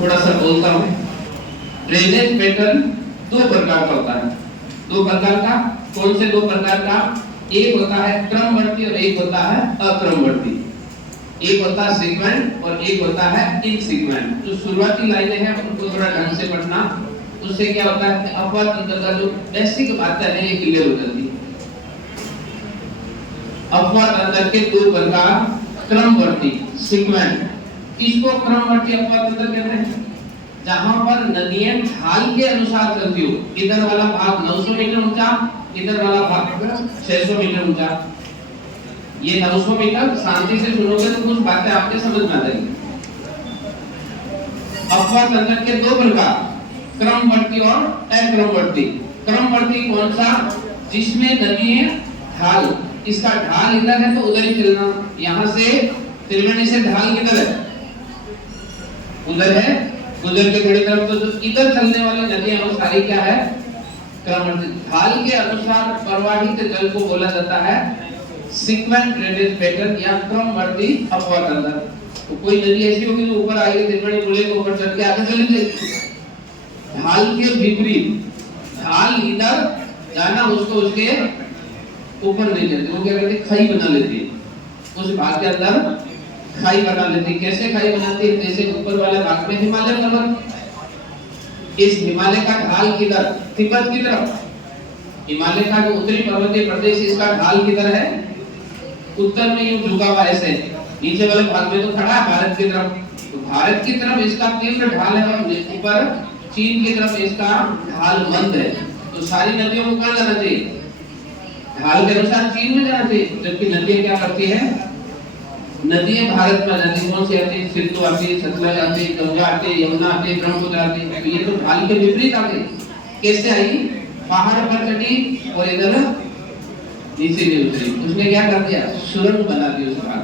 थोड़ा सा बोलता हूँ। ड्रेनेज पैटर्न दो प्रकार का होता है। दो प्रकार का, कौन से दो प्रकार का? एक होता है क्रमवर्ती और एक होता है अक्रमवर्ती। एक होता है सीक्वेंट और एक होता है इनसीक्वेंट। जो शुरुआती लाइनें हैं उनको थोड़ा ढंग से पढ़ना, उससे क्या होता है कि अपवाद तंत्र का जो बेसिक बातें हैं ये क्लियर हो जाती है। अपवाद तंत्र के दो प्रकार, क्रमवर्ती, सीक्वेंट। इसको क्रमवर्ती अपवाद तंत्र कहते हैं जहां पर नदियां ढाल के अनुसार चलती हो। इधर वाला भाग 900 मीटर ऊंचा, इधर वाला भाग 600 मीटर ऊंचा। ये 900 मीटर शांति से सुनोगे तो कुछ बातें आपके समझ में आ जाएंगी। अपवाद तंत्र के दो प्रकार, क्रमवर्ती और अक्रमवर्ती। क्रमवर्ती कौन सा? जिसमें नदियां ढाल, इसका ढाल इधर है तो उधर ही चलना। यहां से त्रिवेणी से ढाल किधर है? उधर है। उधर के थोड़ी तरफ तो जो इधर चलने वाली नदियां वो सारी क्या है? क्रमवर्ती। ढाल के अनुसार प्रवाहित जल को बोला जाता है सीक्वेंट ड्रेनेज पैटर्न या क्रमवर्ती अपवाद तंत्र। तो कोई नदी ऐसी होगी जो ऊपर आएगी, त्रिवेणी पुल के ऊपर चढ़ के आगे चली जाएगी। ढाल के विपरीत, ढाल इधर जाना उसको उसके ऊपर नहीं जाती, वो क्या करती है? खाई बना लेती है। उस भाग के अंदर खाई बना लेती है। कैसे खाई बनाती है? जैसे ऊपर वाले भाग में हिमालय पर्वत, इस हिमालय का ढाल किधर? तिब्बत की तरफ। हिमालय का जो उत्तरी पर्वतीय प्रदेश, इसका ढाल किधर है? उत्तर में यूं झुका हुआ ऐसे। नीचे वाले भाग में तो खड़ा है भारत की तरफ। तो भारत की तरफ इसका तीव्र ढाल है और ऊपर चीन की तरफ इसका ढाल मंद है। तो सारी नदियों को कहां जाना चाहिए? ढाल के अनुसार चीन में जाना चाहिए। जबकि नदियां क्या करती है? नदियां भारत में नदी कौन सी आती है? सिंधु आती है, सतलज आती है, गंगा आती है, यमुना आती है, ब्रह्मपुत्र आती है। तो ये तो ढाल के विपरीत आ गई। कैसे आई? पहाड़ पर चढ़ी और इधर नीचे नहीं उतरी। उसने क्या कर दिया? सुरंग बना दी उस भाग।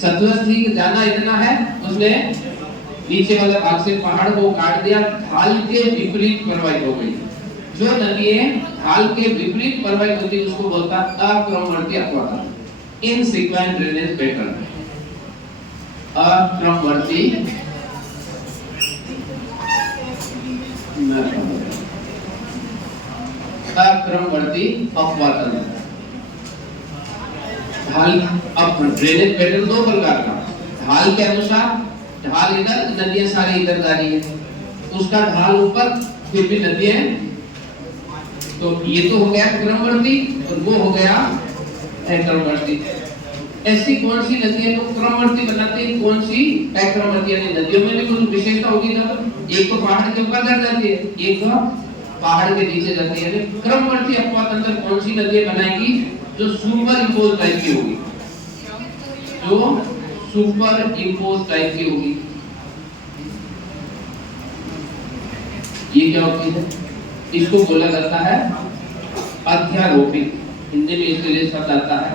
सतलज थी जाना इतना है, उसने नीचे वाले भाग से पहाड़ को काट दिया, ढाल के विपरीत प्रवाहित हो गई। जो नदियां ढाल के विपरीत प्रवाहित होती है उसको बोलता है अक्रमवर्ती अपवाद तंत्र, इनसीक्वेंट ड्रेनेज पैटर्न। अक्रमवर्ती अक्रमवर्ती अपवाद तंत्र। ढाल, अब ड्रेनेज पैटर्न दो प्रकार का, ढाल के अनुसार, ढाल इधर, नदियां सारी इधर जा रही है, उसका ढाल ऊपर, फिर भी नदियां। तो ये तो हो गया क्रमवर्ती और वो हो गया अक्रमवर्ती। ऐसी कौन सी नदियां को क्रमवर्ती बनाती है, कौन सी अक्रमवर्ती? यानी नदियों में भी कुछ विशेषता होगी ना। एक तो पहाड़ के ऊपर चढ़ जाती है, एक तो पहाड़ के नीचे जाती है। क्रमवर्ती अपवाद तंत्र कौन सी नदियां बनाएगी? जो सुपर इंपोज टाइप की होगी, जो सुपर इंपोज टाइप की होगी। ये क्या होती है? इसको बोला जाता है अध्यारोपित। हिंदी में इसके लिए शब्द आता है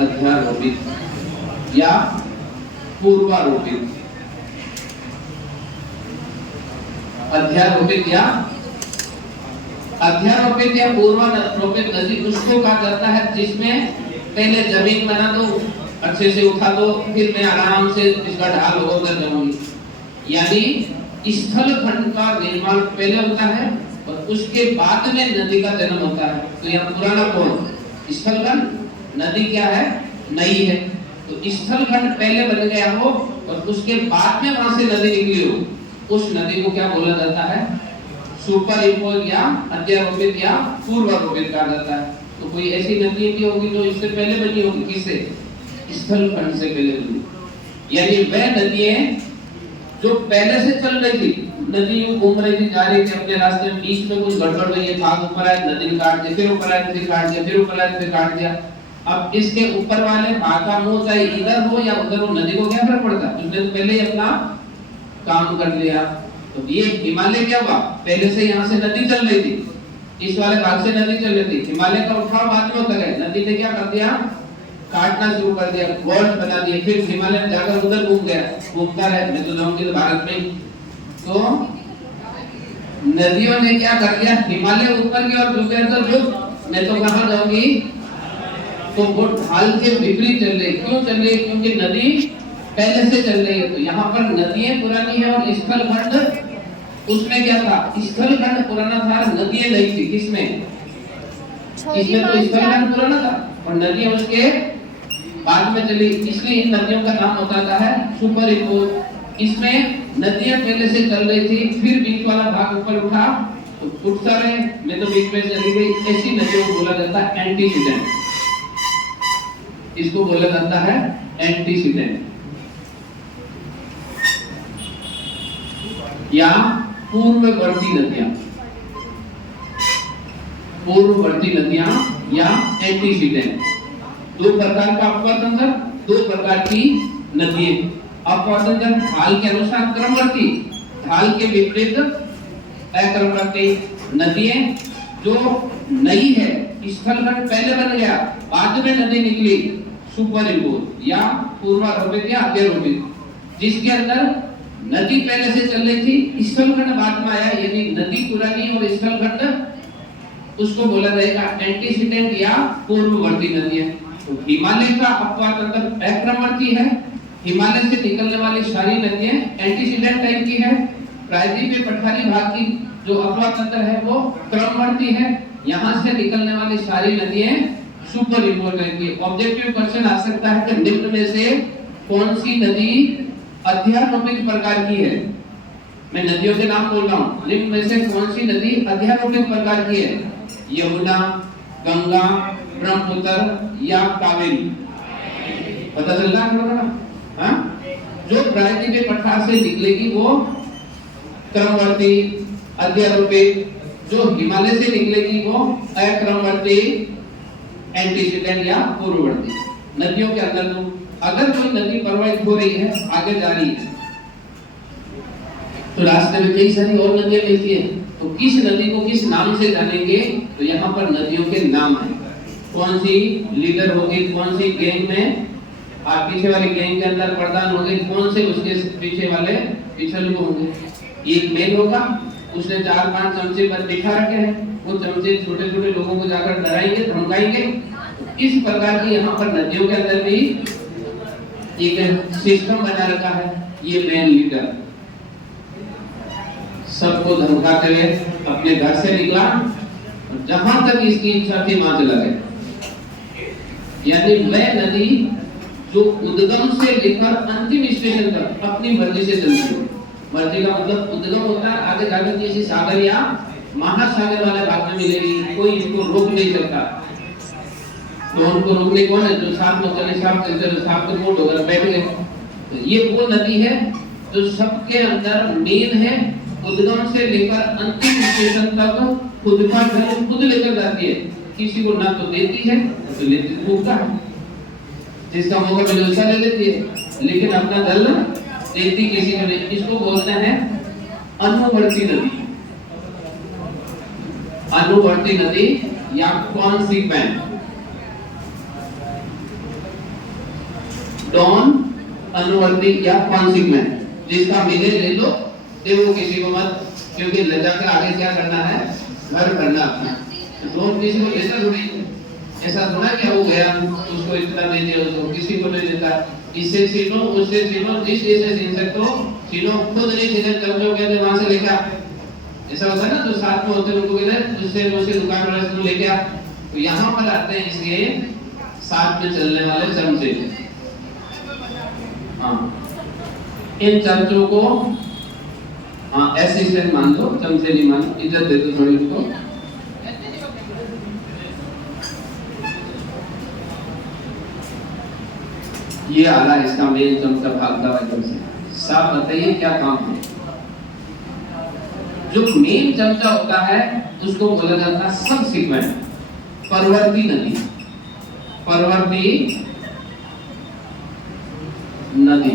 अध्यारोपित या पूर्वारोपित। अध्यारोपित या पूर्वारोपित नदी उसको कहा जाता है जिसमें पहले जमीन बना दो, अच्छे से उठा दो, फिर मैं आराम से इसका ढाल होकर जाऊंगी। यानी स्थल खंड का निर्माण पहले होता है और उसके बाद में नदी का जन्म होता है। तो यहाँ पुराना कौन? स्थल खंड। नदी क्या है? नई है। तो स्थल खंड पहले बन गया हो और उसके बाद में वहां से नदी निकली हो, उस नदी को क्या बोला जाता है? सुपर इंपोज या अध्यारोपित या पूर्वारोपित कहा जाता है। तो कोई ऐसी नदी की होगी जो इससे पहले बनी होगी, किससे? स्थल खंड से पहले बनी। यानी वह नदियां जो पहले से चल रही थी, नदी यूं घूम रही थी, जा रही थी अपने रास्ते में, बीच में कुछ गड़बड़ हुई है, भाग ऊपर आए, नदी ने काट दिया, फिर ऊपर आए, नदी काट दिया, फिर ऊपर आए, फिर काट दिया। अब इसके ऊपर वाले भाग का मुंह चाहे इधर हो या उधर हो, नदी को क्या फर्क पड़ता? उसने तो पहले ही अपना काम कर लिया। तो ये हिमालय क्या हुआ? पहले से यहाँ से नदी चल रही थी, इस वाले भाग से नदी चल रही थी, हिमालय का उठाव बाद में होता है। नदी ने क्या कर दिया? काटना शुरू कर दिया, गोल्ड बना दिए, फिर हिमालय जाकर उधर घूम गया, घूमता रहे, मैं तो जाऊंगी तो भारत में। तो नदियों ने क्या कर दिया? हिमालय ऊपर की ओर झुक गया, तो झुक, मैं तो कहां जाऊंगी? तो वो ढाल के विपरीत चल रही। क्यों चल रही? क्योंकि नदी पहले से चल रही है। तो यहाँ पर नदियां पुरानी है और स्थल खंड उसमें क्या था, स्थल खंड पुराना था, नदियां नहीं थी। किसमें? इसमें तो स्थल खंड पुराना था और नदियां उसके बाद में चली, इसलिए इन नदियों का नाम होता है सुपर इम्पोज। इसमें नदियां पहले से चल रही थी, फिर बीच वाला भाग ऊपर उठा तो उठता रहे, मैं तो बीच में चली गई, ऐसी नदियों को बोला जाता है एंटीसीडेंट। इसको बोला जाता है एंटीसीडेंट या पूर्ववर्ती नदियां। पूर्ववर्ती नदियां या एंटीसीडेंट, दो प्रकार का अपवर्तन, दो प्रकार की नदियां। अपवर्तन ढाल के अनुसार क्रमवर्ती, ढाल के विपरीत अक्रमवर्ती। नदियां जो नई है, स्थल खंड पहले बन गया, बाद में नदी निकली, सुपर इम्पोज या पूर्वारोपित या अध्यारोपित। जिसके अंदर नदी पहले से चल रही थी, स्थल खंड बाद में आया, यानी नदी पुरानी और स्थल खंड, उसको बोला जाएगा एंटीसीडेंट या पूर्ववर्ती नदियां। तो हिमालय का अपवाद अंदर अक्रमवर्ती है, हिमालय से निकलने वाली सारी नदियां एंटीसीडेंट टाइप की है। प्रायद्वीप में पठारी भाग की जो अपवाद अंतर है वो क्रमवर्ती है। यहाँ से निकलने वाली सारी नदियां सुपर इम्पोज टाइप की। ऑब्जेक्टिव क्वेश्चन आ सकता है कि निम्न में से कौन सी नदी अध्यारोपित प्रकार की है? मैं नदियों के नाम बोल रहा हूँ, निम्न में से कौन सी नदी अध्यारोपित प्रकार की है? यमुना, गंगा, ब्रह्मपुत्र या कावेरी? पता चल रहा है थोड़ा? हाँ, जो प्रायद्वीप पठार से निकलेगी वो क्रमवर्ती अध्यारोपित, जो हिमालय से निकलेगी वो अक्रमवर्ती एंटीसीडेंट या पूर्ववर्ती। नदियों के अंदर तो अगर कोई नदी प्रवाहित हो रही है, आगे जा रही है, तो रास्ते में कई सारी और नदियां मिलती है, तो किस नदी को किस नाम से जानेंगे? तो यहाँ पर नदियों के नाम है। कौन सी लीडर होगी, कौन सी गैंग में, आप पीछे वाली गैंग के अंदर प्रधान होंगे, कौन से उसके पीछे वाले पिछले लोग होंगे। एक मेल होगा, उसने 4-5 चमचे पर बिठा रखे हैं, वो चमचे छोटे छोटे लोगों को जाकर डराएंगे, धमकाएंगे। इस प्रकार की यहाँ पर नदियों के अंदर भी एक सिस्टम बना रखा है। ये मेन लीडर सबको धमकाते हुए अपने घर से निकला, जहां तक इसकी इच्छा थी वहां चला गया। यानी वह नदी जो उद्गम से लेकर अंतिम स्टेशन तक अपनी मर्जी से चलती है। मर्जी का मतलब उद्गम होता है, आगे जाकर किसी सागर या महासागर वाले भाग में मिलेगी, कोई इसको रोक नहीं सकता। तो उनको रोकने कौन है? जो साथ में चले, साथ में वोट होकर बैठ गए। तो ये वो नदी है जो सबके अंदर मेन है, उद्गम से लेकर अंतिम स्टेशन तक खुद का धर्म खुद लेकर जाती है। किसी को ना तो देती है तो लेती भूखता है, जिसका मौका मिले उसका ले लेती है, लेकिन अपना दल देती किसी को नहीं। इसको बोलते हैं अनुवर्ती नदी। अनुवर्ती नदी या कॉन्सिक्वेंट, डॉन, अनुवर्ती या कॉन्सिक्वेंट, जिसका मिले ले लो, देखो किसी को मत, क्योंकि ले जाकर आगे क्या करना है, घर करना अपना। लोग किसी को लेता थोड़ी, ऐसा थोड़ा क्या हो गया उसको इतना दे दिया, उसको किसी को नहीं देता। इससे छीनो, उससे छीनो, जिस से छीन सकते हो छीनो, खुद नहीं छीने चमचों कहते वहां से लेके आ। ऐसा होता है ना, जो साथ में होते हैं उनको कहते उससे दूसरी दुकान वाले से लेके आ। तो यहाँ पर आते हैं इसलिए साथ में चलने वाले चमचे। हाँ, इन चमचों को हाँ असिस्टेंट मान लो, चमचे नहीं मान, इज्जत दे दो थोड़ी उनको। ये आ रहा है इसका मेन चमचा भागता हुआ एकदम से। साफ बताइए क्या काम है? जो मेन चमचा होता है उसको बोला जाता है सबसीक्वेंट, परवर्ती नदी। परवर्ती नदी,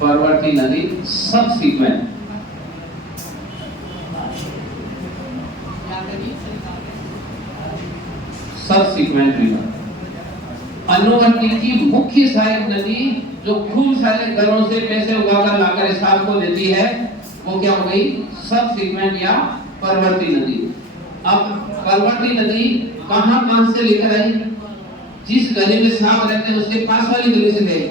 परवर्ती नदी सबसीक्वेंट। Subsequent river. अनुवर्ती की मुख्य सहायक नदी जो खूब सारे घरों से पैसे उगाकर लाकर स्टाफ को देती है, वो क्या हो गई? सबसीक्वेंट या परवर्ती नदी। अब परवर्ती नदी कहां से लेकर आई? जिस गली में सांप रहते हैं उसके पास वाली गली से गए,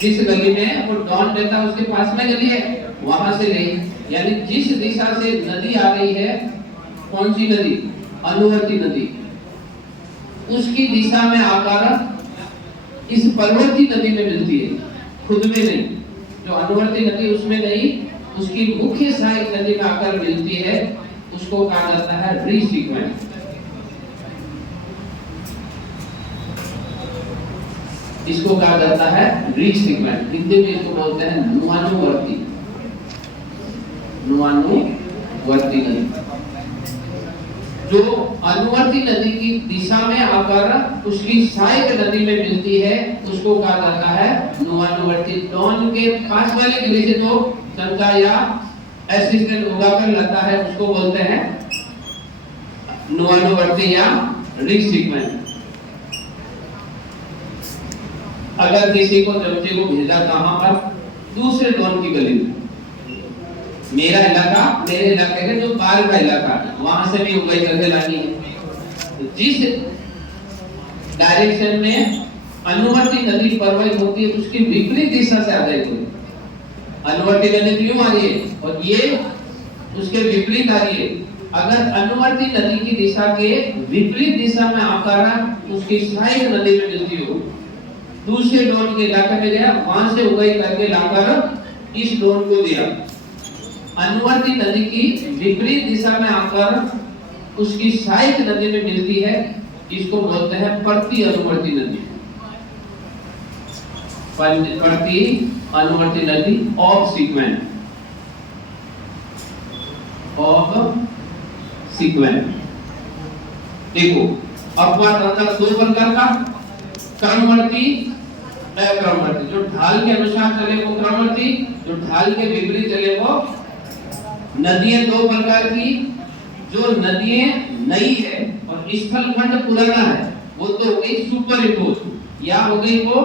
जिस गली में वो डॉन रहता है उसके पास में गली है वहां से गई। यानी जिस दिशा से नदी आ रही है, कौन सी नदी, अनुवर्ती नदी, उसकी दिशा में आकर इस परवर्ती नदी में मिलती है, खुद में नहीं। जो अनुवर्ती नदी उसमें नहीं, उसकी मुख्य सहायक नदी में आकर मिलती है, उसको कहा जाता है रीसीक्वेंस। इसको कहा जाता है रीसीक्वेंस। हिंदी में इसको बोलते हैं नुआनुवर्ती, नुआनुवर्ती नदी। जो अनुवर्ती नदी की दिशा में आकर उसकी सहायक नदी में मिलती है, उसको कहा जाता है नुआनुवर्ती। डॉन के पास वाले गली से जो चमचा या असिस्टेंट उगाकर लाता है, उसको बोलते हैं नुआनुवर्ती या रीसीक्वेंस। अगर किसी को चमचे को भेजा कहां पर, दूसरे डॉन की गली में, मेरा इलाका, मेरे इलाके के जो पार का इलाका है, वहां से भी उगाई करके लानी है। तो जिस डायरेक्शन में अनुवर्ती नदी प्रवाहित होती है, उसकी विपरीत दिशा से आ जाएगी। अनुवर्ती नदी क्यों आ रही है और ये उसके विपरीत आ रही है। अगर अनुवर्ती नदी की दिशा के विपरीत दिशा में आकर उसकी सहायक नदी में मिलती हो, दूसरे डॉन के इलाके में गया, वहां से उगाई करके लाकर इस डॉन को दिया। अनुवर्ती नदी की विपरीत दिशा में आकर उसकी सहायक नदी में मिलती है, इसको बोलते हैं प्रति अनुवर्ती नदी। प्रति अनुवर्ती नदी ऑफ सीक्वेंस, ऑफ सीक्वेंस। देखो अपवाद अंतर दो प्रकार का, क्रमवर्ती, अक्रमवर्ती। जो ढाल के अनुसार चले वो क्रमवर्ती, जो ढाल के विपरीत चले वो। नदियां दो प्रकार की, जो नदियां नई है और स्थल खंड पुराना है, वो तो हो गई सुपर इम्पोज, या हो गई वो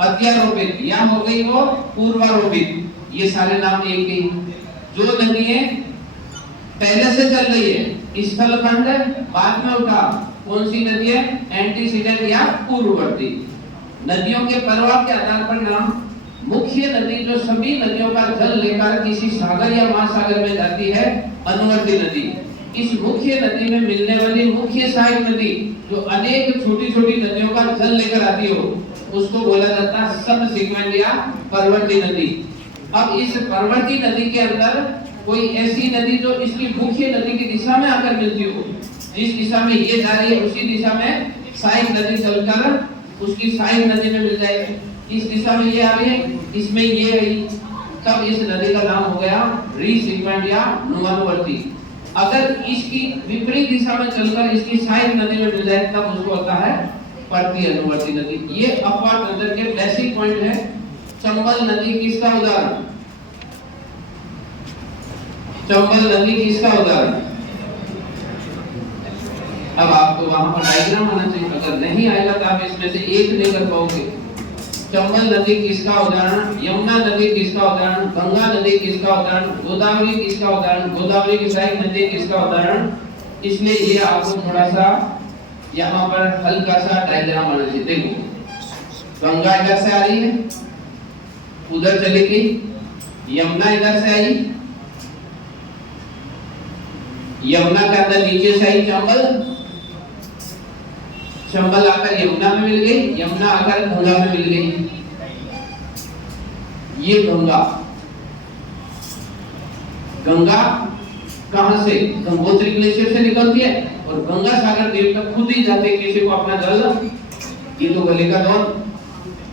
अत्यारोपित, या हो गई वो पूर्वारोपित। ये सारे नाम एक ही। जो नदियां पहले से चल रही है, स्थल खंड बाद में उठा, कौन सी नदी है, एंटीसीडेंट या पूर्ववर्ती। नदियों के प्रवाह के आधार पर नाम। मुख्य नदी जो सभी नदियों का जल लेकर किसी सागर या महासागर में जाती है, अनुवर्ती नदी। इस मुख्य नदी में मिलने वाली मुख्य सहायक नदी जो अनेक छोटी छोटी नदियों का जल लेकर आती हो, उसको बोला जाता है सब सीक्वेंट या परवर्ती नदी। अब इस परवर्ती नदी के अंदर कोई ऐसी नदी जो इसकी मुख्य नदी की दिशा में आकर मिलती हो, जिस दिशा में ये जा रही है उसी दिशा में सहायक नदी चलकर उसकी सहायक नदी में मिल जाएगी। इस दिशा में ये आ रही है, इसमें ये आई, तब इस नदी का नाम हो गया रीसीक्वेंट या नुआनुवर्ती। अगर इसकी विपरीत दिशा में चलकर इसकी सहायक नदी में मिल जाए, तब उसको होता है प्रति अनुवर्ती नदी। ये अपवाद अंतर के बेसिक पॉइंट है। चंबल नदी किसका उदाहरण, चंबल नदी किसका उदाहरण। अब आपको वहां पर डायग्राम आना चाहिए, अगर नहीं आएगा तो आप इसमें से एक नहीं कर पाओगे। चंबल नदी किसका उदाहरण, यमुना नदी किसका उदाहरण, गंगा नदी किसका उदाहरण, गोदावरी किसका उदाहरण, गोदावरी की सहायक नदी किसका उदाहरण। इसलिए ये आपको थोड़ा सा यहाँ पर हल्का सा डायग्राम आना चाहिए। देखो गंगा इधर से आ रही है, उधर चली गई, यमुना इधर से आई, यमुना के अंदर नीचे से आई चंबल, चंबल आकर यमुना में मिल गई, यमुना आकर गंगा में मिल गई। ये गंगा, गंगा कहां से, गंगोत्री ग्लेशियर से निकलती है और गंगा सागर देव तक खुद ही जाते, किसी को अपना जल, ये तो गले का डॉन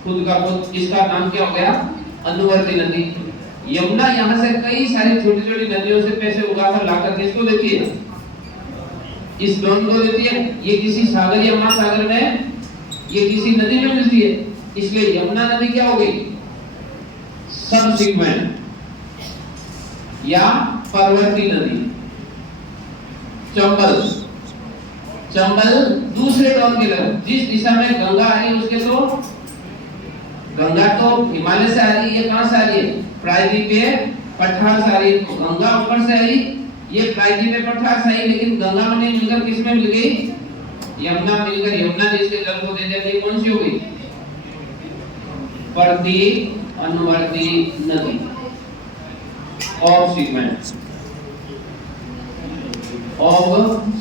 खुद का खुद। इसका नाम क्या हो गया, अनुवर्ती नदी। यमुना यहाँ से कई सारी छोटी छोटी नदियों से पैसे उगाकर लाकर किसको देती है, इस डॉन को देती है। ये किसी सागर या महासागर में, ये किसी नदी में मिलती है, इसलिए यमुना नदी क्या हो गई, सब सीक्वेंट या परवर्ती नदी। चंबल, चंबल दूसरे डॉन की तरफ, जिस दिशा में गंगा आ रही है उसके, तो गंगा तो हिमालय से आ रही है, ये कहां से आ रही है, प्रायद्वीपीय पठार से आ रही है। गंगा ऊपर से आई, ये प्रायद्वीपीय पठार से आई, लेकिन गंगा में नहीं मिलकर किस में मिल गई, यमुना मिलकर यमुना जी से जल को दे जाती है, कौन सी हो गई? प्रति अनुवर्ती नदी। ऑफ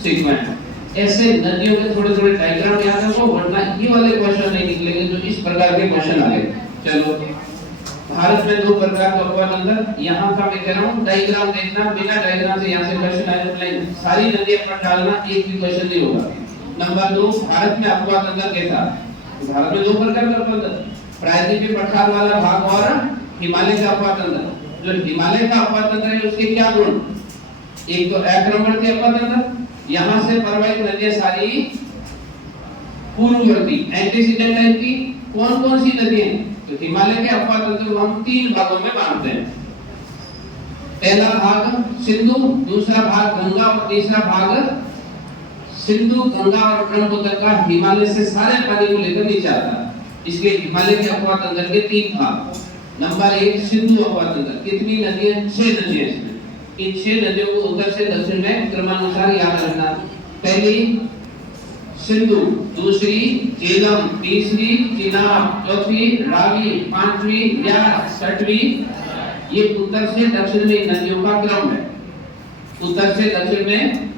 सीक्वेंट ऐसे नदियों के थोड़े थोड़े डायग्राम याद रखो, वरना ये वाले क्वेश्चन नहीं निकलेंगे जो इस प्रकार के क्वेश्चन आए। चलो, भारत में दो प्रकार का अपवाद अंदर, यहाँ का मैं कह रहा हूँ डायग्राम देखना, बिना डायग्राम से यहाँ से क्वेश्चन आए तो सारी नदियां पर डालना, एक भी क्वेश्चन नहीं होगा। नंबर 2, भारत में अपवाद अंदर कैसा? भारत में दो प्रकार का अपवाद, प्रायद्वीपीय पठार वाला भाग और हिमालय का अपवाद अंदर। जो हिमालय का अपवाद अंदर है उसके क्या गुण? एक तो अक्रमणवर्ती अपवाद अंदर, यहाँ से प्रवाहित नदियां सारी पूर्ववर्ती एंटीसीडेंट टाइप की। कौन कौन सी नदियां? तो हिमालय के अपवाद अंदर हम 3 भागों में बांटते हैं। पहला भाग सिंधु, दूसरा भाग गंगा और तीसरा भाग सिंधु, गंगा और ब्रह्मपुत्र का हिमालय से सारे पानी को लेकर नीचे आता है। इसलिए हिमालय के अपवाद अंदर के 3 भाग। नंबर 1 सिंधु अपवाद अंदर, कितनी नदियां? 6 नदियां इसमें। इन 6 नदियों को उत्तर से दक्षिण में क्रमानुसार याद रखना। पहली सिंधु, दूसरी झेलम, तीसरी चिनाब, चौथी रावी, पांचवी व्यास, छठवीं। ये उत्तर से दक्षिण में नदियों का क्रम है। उत्तर से दक्षिण में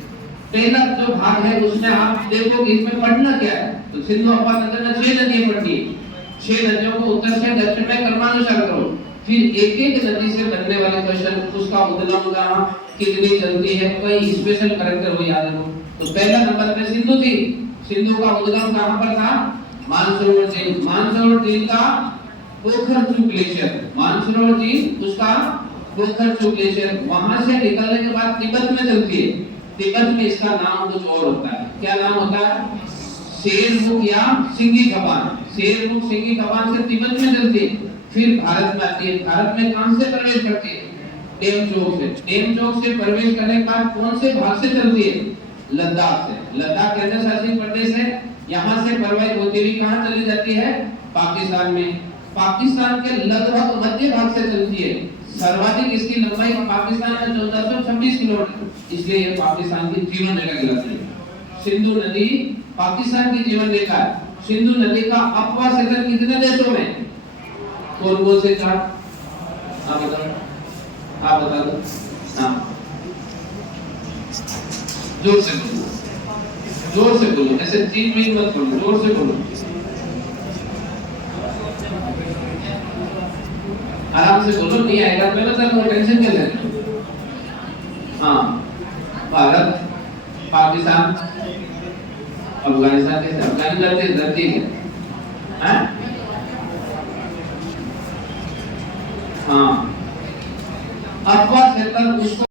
पहला जो भाग है उसमें आप देखो कि इसमें पढ़ना क्या है। तो सिंधु अपवाद अंदर में 6 नदियां पढ़नी है। 6 नदियों को उत्तर से दक्षिण में क्रमानुसार करो। फिर एक एक नदी से बनने वाले क्वेश्चन, उसका उद्गम कहाँ, कितनी चलती है, कोई स्पेशल कैरेक्टर हो याद रखो। तो पहला नंबर पे सिंधु थी। सिंधु का उद्गम कहाँ पर था? मानसरोवर झील। मानसरोवर झील का पोखरचू ग्लेशियर, मानसरोवर झील उसका पोखरचू ग्लेशियर, वहां से निकलने के बाद तिब्बत में चलती है। तिब्बत में इसका नाम कुछ और होता है। क्या नाम होता है? शेरमुख या सिंगी कमान। शेरमुख सिंगी कमान से तिब्बत में चलती है, फिर भारत में आती है। भारत में कहां से प्रवेश करती है? टेमचोक से। टेमचोक से प्रवेश करने के बाद कौन से भाग से चलती है? लद्दाख से। लद्दाख केंद्र शासित प्रदेश है, यहां से प्रवाहित होती हुई कहां चली जाती है? पाकिस्तान में। पाकिस्तान के लगभग मध्य भाग से चलती है। सर्वाधिक इसकी लंबाई पाकिस्तान में 1426 किलोमीटर, इसलिए यह पाकिस्तान की जीवन रेखा कहलाती है। सिंधु नदी पाकिस्तान की जीवन रेखा है। सिंधु नदी का अपवाद क्षेत्र कितने देशों में? कौन से 4? आप बता दो। हाँ, जोर से बोलो, जोर से बोलो, ऐसे चीज में मत बोलो, जोर से बोलो, आराम से बोलो, नहीं आएगा मैं बता दूंगा, टेंशन क्या लेते? हाँ, भारत, पाकिस्तान, अफगानिस्तान, कैसे अफगानिस्तान धरती है? हाँ, अपवाद क्षेत्र उसको